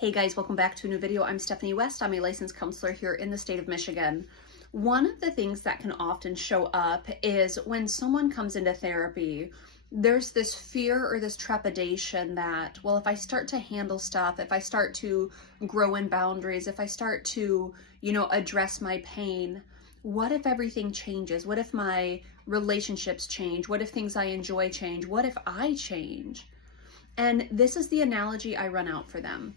Hey guys, welcome back to a new video. I'm Stephanie West. I'm a licensed counselor here in the state of Michigan. One of the things that can often show up is when someone comes into therapy, there's this fear or this trepidation that, well, if I start to handle stuff, if I start to grow in boundaries, if I start to, address my pain, what if everything changes? What if my relationships change? What if things I enjoy change? What if I change? And this is the analogy I run out for them.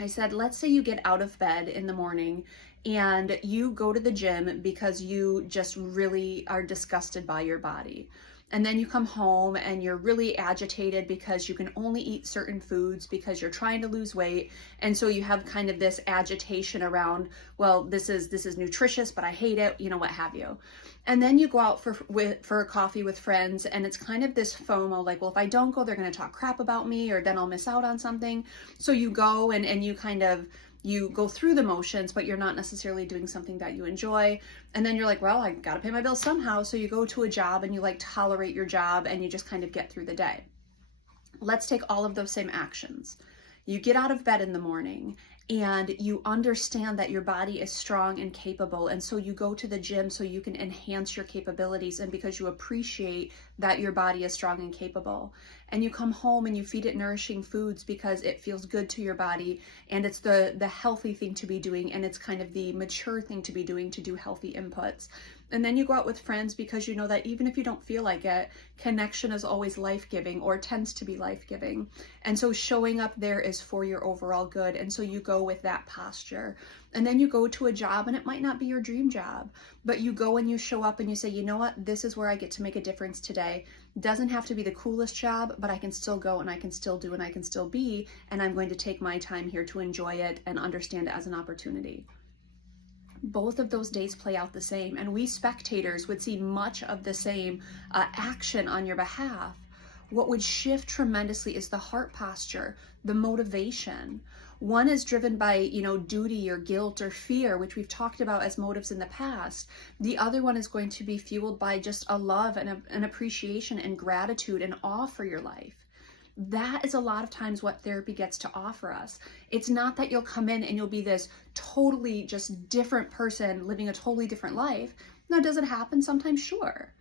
I said, let's say you get out of bed in the morning and you go to the gym because you just really are disgusted by your body. And then you come home and you're really agitated because you can only eat certain foods because you're trying to lose weight. And so you have kind of this agitation around, well, this is nutritious, but I hate it, what have you. And then you go out for a coffee with friends, and it's kind of this FOMO, like, well, if I don't go, they're going to talk crap about me, or then I'll miss out on something. So you go and you go through the motions, but you're not necessarily doing something that you enjoy. And then you're like, well, I got to pay my bills somehow. So you go to a job and you tolerate your job and you just kind of get through the day. Let's take all of those same actions. You get out of bed in the morning and you understand that your body is strong and capable. And so you go to the gym so you can enhance your capabilities, and because you appreciate that your body is strong and capable. And you come home and you feed it nourishing foods because it feels good to your body, and it's the healthy thing to be doing, and it's kind of the mature thing to be doing, to do healthy inputs. And then you go out with friends because you know that even if you don't feel like it, connection is always life-giving, or tends to be life-giving. And so showing up there is for your overall good. And so you go with that posture. And then you go to a job, and it might not be your dream job, but you go and you show up and you say, you know what, this is where I get to make a difference today. It doesn't have to be the coolest job, but I can still go and I can still do and I can still be, and I'm going to take my time here to enjoy it and understand it as an opportunity. Both of those days play out the same, and we spectators would see much of the same action on your behalf. What would shift tremendously is the heart posture, the motivation. One is driven by, duty or guilt or fear, which we've talked about as motives in the past. The other one is going to be fueled by just a love and an appreciation and gratitude and awe for your life. That is a lot of times what therapy gets to offer us. It's not that you'll come in and you'll be this totally just different person living a totally different life. Now, does it happen sometimes? Sure.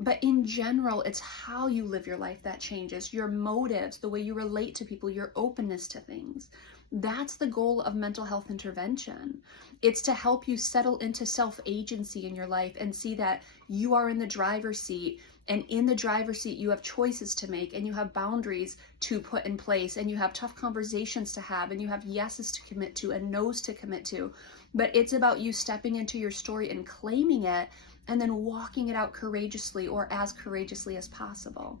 But in general, it's how you live your life that changes. Your motives, the way you relate to people, your openness to things. That's the goal of mental health intervention. It's to help you settle into self-agency in your life and see that you are in the driver's seat. And in the driver's seat, you have choices to make, and you have boundaries to put in place, and you have tough conversations to have, and you have yeses to commit to and nos to commit to. But it's about you stepping into your story and claiming it, and then walking it out courageously, or as courageously as possible.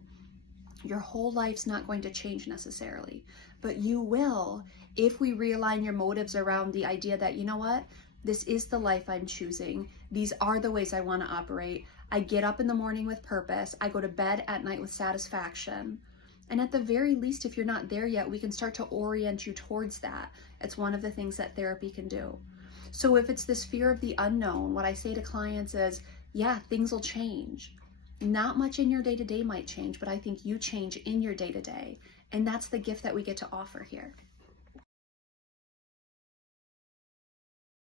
Your whole life's not going to change necessarily, but you will if we realign your motives around the idea that, you know what, this is the life I'm choosing. These are the ways I want to operate. I get up in the morning with purpose. I go to bed at night with satisfaction. And at the very least, if you're not there yet, we can start to orient you towards that. It's one of the things that therapy can do. So if it's this fear of the unknown, what I say to clients is, yeah, things will change. Not much in your day-to-day might change, but I think you change in your day-to-day. And that's the gift that we get to offer here.